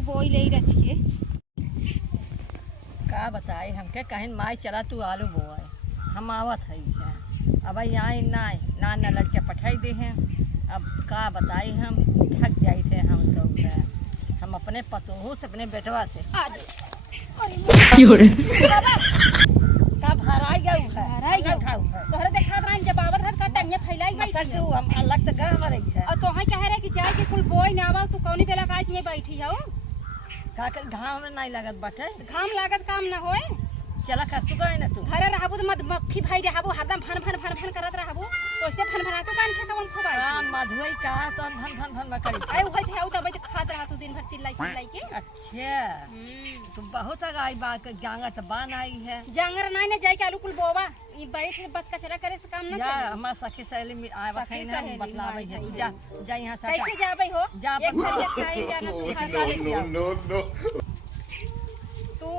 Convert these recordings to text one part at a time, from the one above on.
आलू बोई ले रच के का बताए हमके कहीं माई चला तू आलू बोए हम आवत है अब यहाँ ना न लड़के पठाई दे हैं। अब का बताई हम थक जाए थे हम तो हम अपने पतोहू से अपने बेटवा से हराई गए तोहरे देखा रहा जब आवत हर का टंगे फैलाई गई हम अलग तो कह रही है और तोहे कह रहे कि जाए के कुल बोई ना आवा तू कौनी बेला काहे के बैठी हो का कर घाम में नहीं लगत बाटे घाम लागत काम ना होए चला कर तू कहे ना तू घरे रहबू तो मत मक्खी भाई रहबू हरदम फन फन फन फन करत रहबू तो ऐसे फन फन तो कान खेतवन खोबाई हां मधुई का तो हम फन फन फन में करी आई होय थे आउ तबे तो खात रहा तू दिन भर चिल्लाई के अच्छा तू बहुत आई बात जांगर से बान आई है जांगर ना जाए के आलू कुल बोवा ई बैठ बत कचरा करे से काम ना चले हमार सखी सहेली में आवे है ना बतलावे है तू जा यहां से कैसे जाबे हो जा एक खाई जाना तू खाता ले नो तू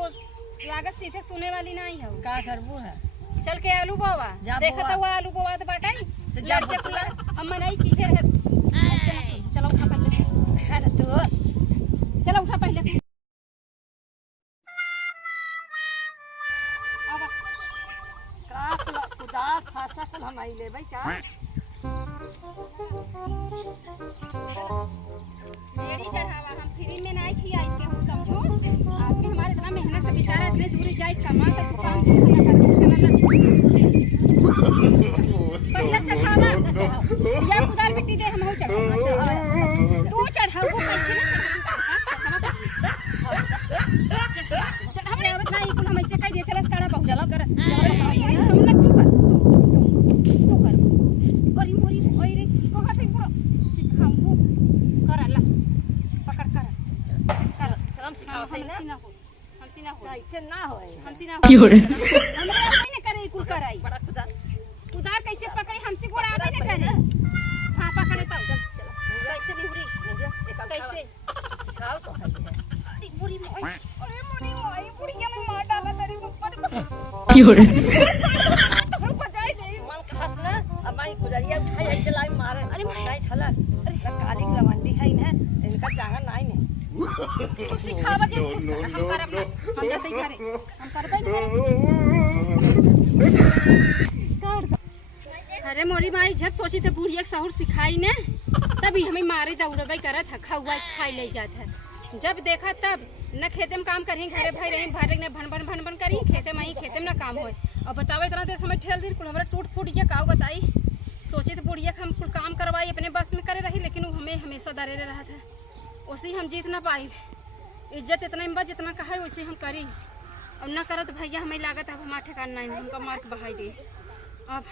लागत सीधे सुने वाली नहीं हो का करबू है चल के आलू बोवा देखा तो आलू बोवा तो बाटाई लड़के कुला हम मनाई की है चलो उठा पहले है ना तू चलो उठा पहले अब का खुदा खासा कुल हम आई लेबै का मेरी चढ़ावा हम फ्री में नहीं खियाई के हम समझो आपके हमारे इतना मेहनत से बेचारा इतने दूर जाए कमा तक काम करना कर चलना पहला चढ़ावा या कुदाल मिट्टी दे हम हो चढ़ावा तू चढ़ाओ कैसे ना चढ़ावा रे आवत नहीं कुल हम ऐसे कह दे चलस काड़ा बहुत चला कर हम ना तू कर ओरी मोरी ओई रे कहां से पूरा सिखाऊंगा कर अल्लाह पकड़ कर हम सिखाओ है ना हमसी ना हो ऐसे ना होए हमसी ना हो हमरा नहीं ना करे कुल कराई बड़ा खुदा खुदा कैसे पकड़े हमसी गोड़ा आवे ना करे हां पकड़े तो कैसे निहुरी कैसे सिखाओ तो है अरे बुढ़ी मोई बुढ़िया में मार डाला तेरे ऊपर क्यों तो बजाई दे मन का हंसना अब भाई गुजरिया उठाई ऐसे लाई मारे अरे नहीं छला अरे काली लवंडी है इन्हें इनका जांगर नहीं ने तू सिखावा के हम करब हम जैसे ही करे हम करबे अरे मोरी माई जब सोची थे बुढ़िया सहूर सिखाई ने तभी हमें मारे दौड़बे करत है खौवा खाई ले जात है जब देखा तब न खेते में काम करी घरे भाई रही भर ने भन भन करी खेते में ही खेते में ना काम होए और बतावे इतना देर समय ठेल दिन कुल हमरा टूट फूट गया काऊ बताई सोचे तो बुढ़िया हम कुल काम करवाई अपने बस में करे रही लेकिन वो हमें हमेशा डरे रहा था उसी हम जीत ना पाई इज्जत इतना में जितना कहा है वैसे हम करी अब ना करो तो भैया हमें लागत अब हमारे ठिकान नहीं हमका मार्क बढ़ाई दे अब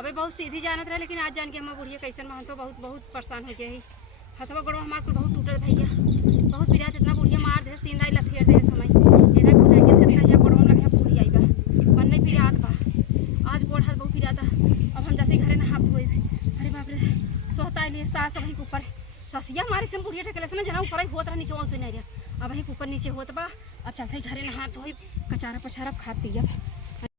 अबे बहुत सीधी जानत रहे लेकिन आज जान के हम बुढ़िया कैसन हम तो बहुत बहुत परेशान हो गए हंसवा गोड़वा हमारे को बहुत टूटल भैया बहुत बिरात इतना बुढ़िया मार दे 3 रात लफियर दे समय इधर कुदाई के से इतना गोड़वा लगे पूरी आई बा मन नहीं पिरात बा आज गोड़ हाथ बहुत पिराता अब हम जाते घरे ना हाथ धोए अरे बाप रे सोहता लिए सास वही ऊपर ससिया हमारे से बुढ़िया ठेकले से ना जना ऊपर ही होत रहा नीचे होत नहीं रहा अब वही ऊपर नीचे होत बा अब चलते घरे ना हाथ धोए कचारा पछारा खा पिया